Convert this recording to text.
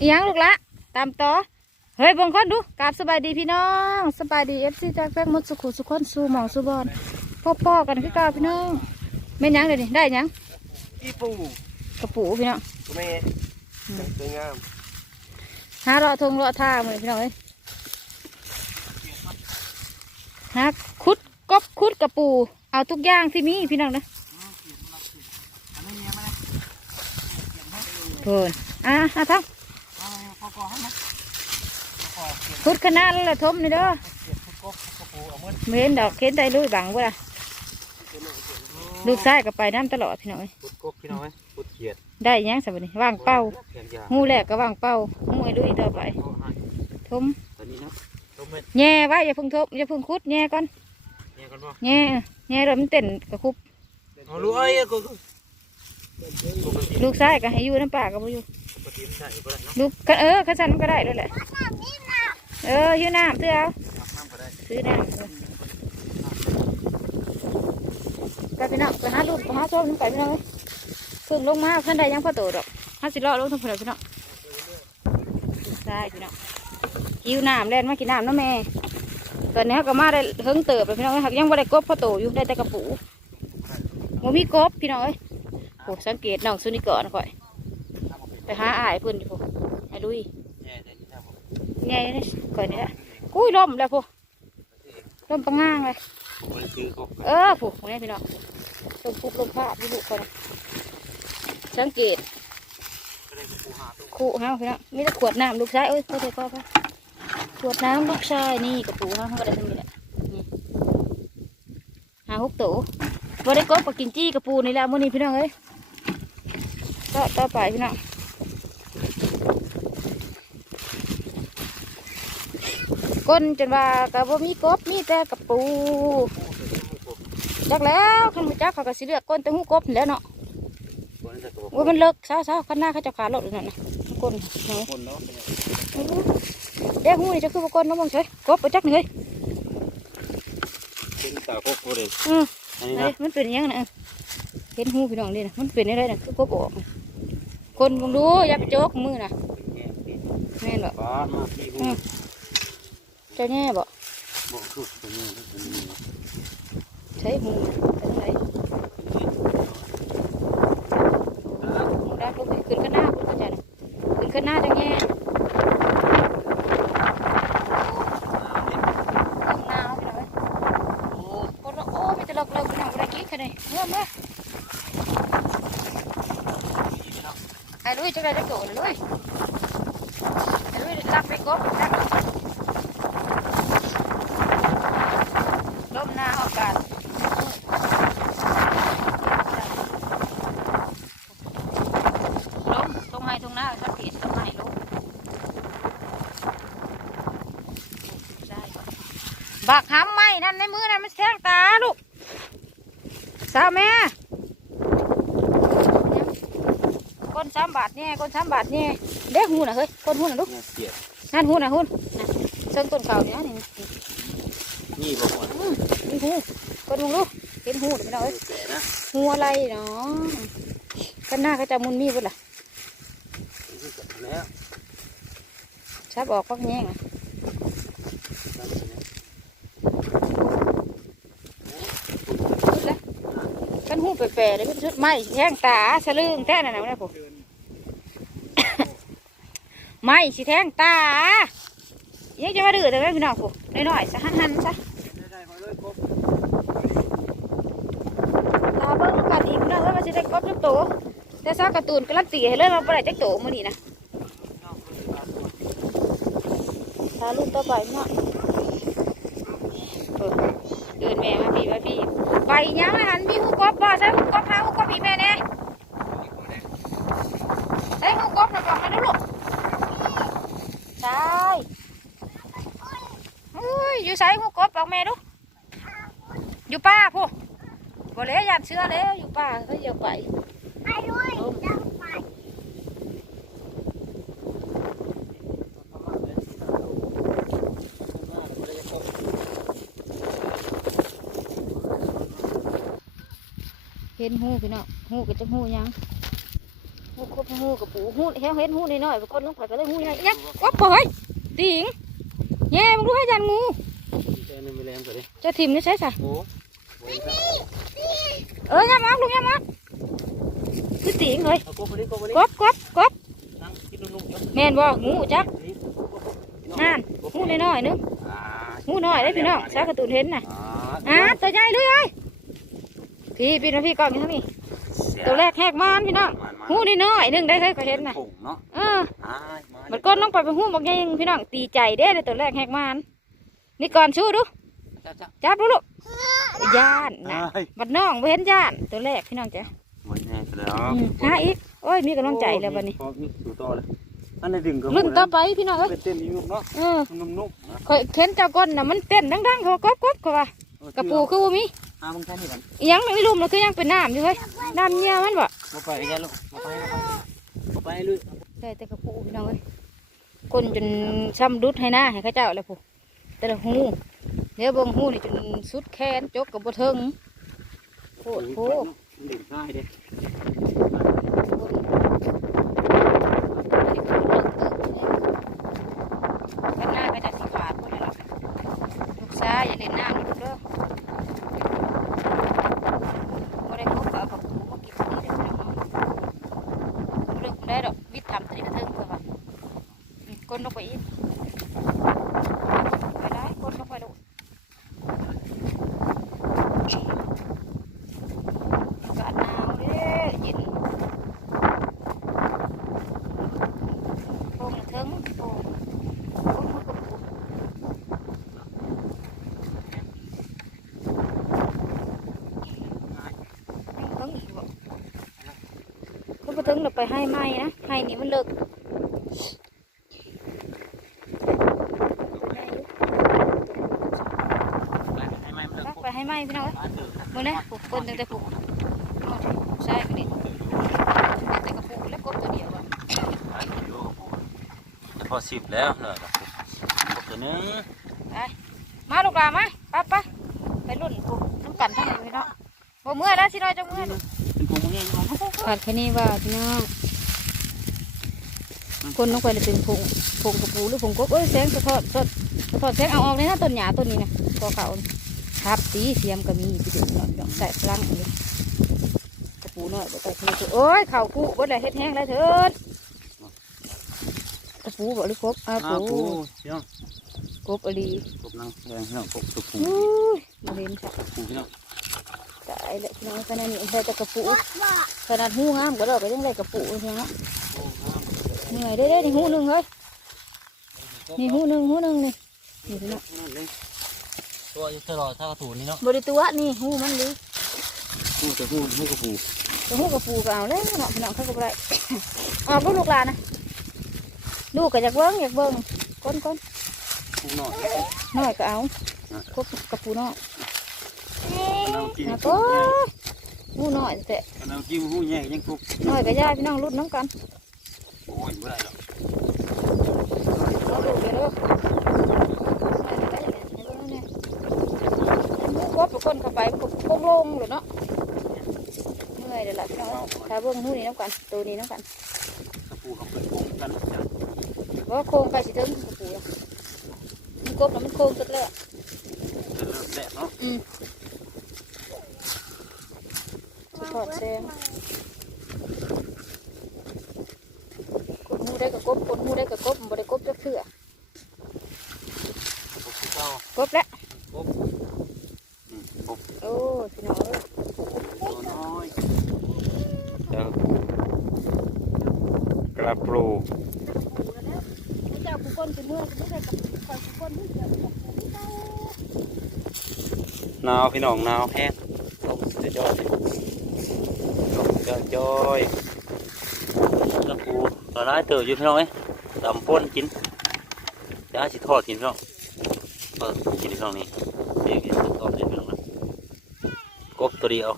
อีหยังลูกละตามต่อเฮ้ยเบงคนดูกราบสบายดีพี่น้องสบายดีเอฟซีจากแฟกหมดสุขุสุขคนสู่หมองสู่บอลพ่อพ่อๆกันคือเก่าพี่น้องแม่นหยังเดี๋ยวนี้ได้หยังอีปูกระปูพี่น้องตัวแม่สวยงามหาเลาะทงเลาะท่ามือพี่น้องเอ้ยหาคุดกบคุดกระปู เอาทุกอย่างที่มีพี่น้องนะเพิ่นอะอะทั้ง คุดขนาดแล้วล่ะทมนี่เด้อไม่เห็นดอกเห็นได้ลุยบังบ่ล่ะลูกชายก็ไปน้ำตลอดพี่น้องเอ้ยพุดกบพี่น้อยพุดเขียดได้หยังสักบัดนี้ว่างเป้าเขียดยาหูแรกก็ว่างเป้าหูไอ้ลุยต่อไปเอาให้ทมตัวนี้นะต้มเม็ดแง่ไว้อย่าเพึ่งทบอย่าเพึ่งคุดแง่ก่อนเนี่ยกันป่ะแง่แง่เลยมันเต้นกระคุบ เอาลูกเอ้ยก็ก็ปกติลูกชายก็ให้อยู่น้ำปลาก็บ่อยู่ปก ติมันใส่ก็ได้เนาะลูก็เออข้าสันมันก็ได้ด้วยแหละเอออยู่น้ำซื้อเอาน้ำก็ได้ซื้อน้ำเออไปพี่น้องไปหาลูไปหาโซ่น้ำไปพี่น้องเอ้ยเพิ่งลงมาขั้นใดยังพอโตดอกห้าสิบล้อลงทั้งคนเลยพี่น้องลูกชายพี่น้องหิวน้ำเล่นมากินน้ำน้ำแม่ตอนนี้ก็มาได้เฮิงเติบเลยพี่น้องเอ้ยหักยังไม่ได้กบพอโตอยู่ได้แต่กระปูโมมีกบพี่น้องเอ้ยโอ้สังเกตน้องซุนิเกาะนะก่อย ไปหาอ้ายเพิ่นอยู่พวกไอ้ลุยแย่ได้ยินครับผมไงนี่ก่อนนี่ละอุ้ยล่มแล้วพวกล่มปังง่างเลยผมเลยซื้อกบเออพวกพวกนี้พี่น้องลมปุ๊บลมพาดพี่ลูกคนน่ะสังเกตก็ได้ปูหาตัวคู่เฮาพี่น้องมีแต่ขวดน้ำลูกชายเอ้ยก็ได้ก็ไปขวดน้ำลูกชายนี่กระปูเฮาเขาก็ได้ทั้งนี้แหละนี่หาหกตัวบ่ได้กบปกินจี้กระปูนี่แหละมื้อนี้พี่น้องเอ้ยก็ต่อไปพี่น้อง ก้นจนว่าก็บ่มีกบมีแต่กระปูจักแล้วคันบ่จักเขาก็สิเลือกก้นแต่หูกบนี่แหล้วเนาะคนจะตัวโอ้ยมันเลิกเช้าๆคันหน้าเขาจะขาดรถเลยนั่นน่ะก้นไหนคนเนาะเด็กหูนี่จะคือบ่ก้นเนาะมองเฉยกบไปจักนี่เฮ้ยเป็นตากบกูเลยอืออันนี้เฮ้นะยมันเป็นหยังน่ะเห็นหูพี่น้องนี่น่ะมันเป็นอะไรน่ะคือกบออกคนมองดูอย่าไปโจกมือน่ะแม่นบ่บ้ามาที่หูเจ้าแน่บ่บอกคือตัวนี้ตัวนี้ใช้หูเป็นไรหูดักลงไปขึ้นข้างหน้าคุณเข้าใจน่ะขึ้นข้างหน้าจังแง่ข้างหน้าพี่น้องเอ้ยโอ้โอ้โหโอ้มีแต่หลอกเลิกพี่น้องบ่ได้กินแค่นี้เมื่อเมื่อไอ้ลุยจะได้ได้โกรธเลยไอ้ลุยรักไปกบรักลมหน้าออกกันลมตรงไห้ตรงหน้าสักทีตรงไห้ลมใช่ บักหำไหมนั่นในมือนั่นมันแทงตาลูกสาวแม่ก้นสามบาทเนี่ยก้นสามบาทเนี่ยเด็กหูน่ะเฮ้ยก้นหูน่ะลูกเนี่ยเสียดนั่นหูน่ะหูน่ะเชิงต้นเก่าเนี่ยนี่นี่นี่บอกว่าอืมนี่หูก้นหูลูกเห็นหูหรือไม่ได้เอ้ยแก่นะหูอะไรเนาะข้างหน้าเขาจะมุนมีบุ่ล่ะแล้วชับออกพักแย่งอะพูดเลยกันหูแปรๆเลยเป็นชุดไม้แท่งตาสะลึงแท่นั่นนะไม่ผมไม้สิแท่งตายังจะมาดื้อแต่ไม่พี่น้องผมน้อยๆซะหันๆซะได้มาเลยกบตาเบิ้งกันอีกนะว่ามันจะได้กบจักโตแต่ซาการ์ตูนการันตีให้เลยว่าบ่ได้จักโตมือนี้นะตารุ่นต่อไปเนาะ เดินแม่มาพี่มาพี่ไปยังนะหันมีหูกบบ่ใช่หูกบพาหูกบพี่แม่แน่ไอหูกบนะบอกมาดูลูกใช่อุ้ยอยู่ใส่หูกบบอกแม่ดูอยู่ป้าพูบ่เลยยามเชื่อแล้วอยู่ป้าเขาเดี๋ยวไป เห็นหูพี่น้องหูก็จะหูหยังหูครบหูกับปูหูเห็นเห็นหูน้อยๆไปกดลงไปก็เลยหูใหญ่ยังวับปล่อยติงแง่มึงรู้ให้ยันงูเจ้านี่ไม่แรงกว่าดิเจะทิมนี่ใช่สะโอ้โหเออยามอักลุงยามอักคือติงเลยเอากบไปดิกบไปดิกบกบกบนั่งกินนุ่มๆเนาะแม่นบ่งูจักนี่นั่นหูน้อยๆนึงอ่าหูน้อยได้อพี่น้องสากระตูนเห็นน่ะอ่าอ่าตัวใหญ่เลยเอ้ย พี่พี่นะพี่กล้องนี่ทั้งนี้ตัวแรกแหกมานพี่น้องหูน้อยๆนึงได้เคยก็เห็นน่ะผงเนาะเอออ่ามามันก้นลงไปเป็นหูบอกยังพี่น้องตีใจเด้เลยตัวแรกแหกมานนี่ก่อนชูดูจ้าจ้าจับดูลูกย่านนะไอ้บัดน้องบ่เห็นย่านตัวแรกพี่น้องจ้ะหมดแน่แล้วอืมหาอีกโอ้ยมีกำลังใจแล้วบัดนี้พอมีสู่ต่อเลยอันนี้ดึงก็รุ่นต่อไปพี่น้องเอ้ยเป็นเต้นอยู่เนาะเออนุ่มๆนะข่อยเข็นเจ้าก้นน่ะมันเต้นดังๆเขากบกบเขาว่ากระปูคือบ่มี อ่ามึงใช่นี่กันอิหยังไม่รู้มันคือยังเป็นน้ำอยู่เฮ้ยน้ำเยี่ยมันบ่มาไปกันลูกมาไปมาไปลุยได้แต่กระปูพี่น้องเอ้ยคนจนช้ำรุดให้หน้าให้เขาเจ้าเลยผู้แต่ละหูเดี๋ยวเบงหูนี่จนสุดแขนจกกับบ่เทิงโคตรโคเด่นง่ายเด้ข้างหน้าก็จะสีขาดพวกนี้ล่ะลูกซ้ายอย่าเล่นน้ำลูกเด้อบ่ได้พบกับกับปูมากินนี่เด้อพี่น้องบ่เลิกบ่ได้ดอกวิทย์ทำตัวนี้กระเทิงเพื่อว่าอืมก้นลงไปอีกไปได้ก้นลงไปลูกอากาศหนาวเด้เย็นโป่งเทิงโป่ง เพิ่งอีกบ่ก็ไป ถึงเราไปให้ไหมนะให้นี่มันเลิกให้ไหมมันเลิกไปให้ไหมพี่น้องบ้านเถอะมือนะปลูกคนตั้งแต่ปลูกใช่กันนี่แต่กระปุกแล้วกบตัวเดียวอะพอสิบแล้วเนอะตัวนึงไปมาลูกหลานมาไปไปไปรุ่นปลูกน้ำกันทั้งนั้นพี่น้องบ่เมื่อยแล้วสิน้อยจะเมื่อย เป็นพวงมังเงี้ยมั้งขาดแค่นี้ว่าพี่น้องคนต้องไปเลยเป็นผงผงกระปูหรือผงกบเอ้ยแสงสะท้อนสดสะท้อนแสงเอาออกเลยนะต้นหญ้าต้นนี้นะพอเขาครับตีเสียมก็มีพี่เด็กน้อยน้องใส่พลังเลยกระปูน้อยบ่ใส่ทีโอ้ยเข่ากูบ่ได้เฮ็ดแห้งแล้วเถิดกระปูบ่หรือกบอ้าวอ้าวปูปูพี่น้องกบอลีกบนังแดงพี่น้องกบสุกปูอุ้ยมาเล่นค่ะปูพี่น้อง ตายแล้วพี่น้องขนาดนี้ได้แต่กระปูขนาดหูงามก็ดอกก็ยังได้กระปูเพียงเนาะเหนื่อยได้ได้นี่หูหนึ่งเฮ้ยนี่หูหนึ่งหูหนึ่งนี่นี่พี่น้องตัวจะตลอดถ้ากระถูนี่เนาะบริตัวนี่หูมันดีปูจะปูปูกระปูตัวหูกระปูก็เอาเลยเนาะพี่น้องเขาก็บ่ได้ออกลูกลูกหลานนะลูกก็อยากเบิ้งอยากเบิ้งก้นก้นปูหน่อยน้อยก็เอากบกระปูน้อ ยน้ำกินนะก็หูน้อยแต่น้ำจิ้มหูแย่ยังกบน้อยก็ย่าพี่น้องรุ่นน้ำกันโอ้ยเมื่อไรหรอกเอาลูกเดี๋ยวเด้อกบเป็นคนเข้าไปมันก็โป่งๆเลยเนาะเหนื่อยเดี๋ยวล่ะพี่น้องถ้าเบิ้งหูนี่น้ำกันตัวนี้น้ำกันกระปูเขาเป็นปูกันจ้ะเพราะว่าโครงไก่สิเทิงกระปูแล้วมันกบแล้วมันโครงสุดเลยอะจะเริ่มแตะเนาะอืม ถอดแซงกดหูได้กับกบกดหูได้กับกบมันบ่ได้กบจักเถื่อกกบเก้ากบแล้วกบอืมกบโอ้ยพี่น้องเอ้ยตัวน้อยเจ้ากระปูไอ้เจ้าผู้คนเป็นเมื่อไม่ได้กับคอยผู้คนนี่เดียวกับผู้เจ้าหนาวพี่น้องหนาวแห้งลมจะจอยลม จะจอยตะปูตัวร้ายเต๋ออยู่พี่น้องไหมตำป้นกินจะให้สิทอดกินพี่น้องเออกินพี่น้องนี่เด็กๆทอดเลยพี่น้องนะกบตัวเดียว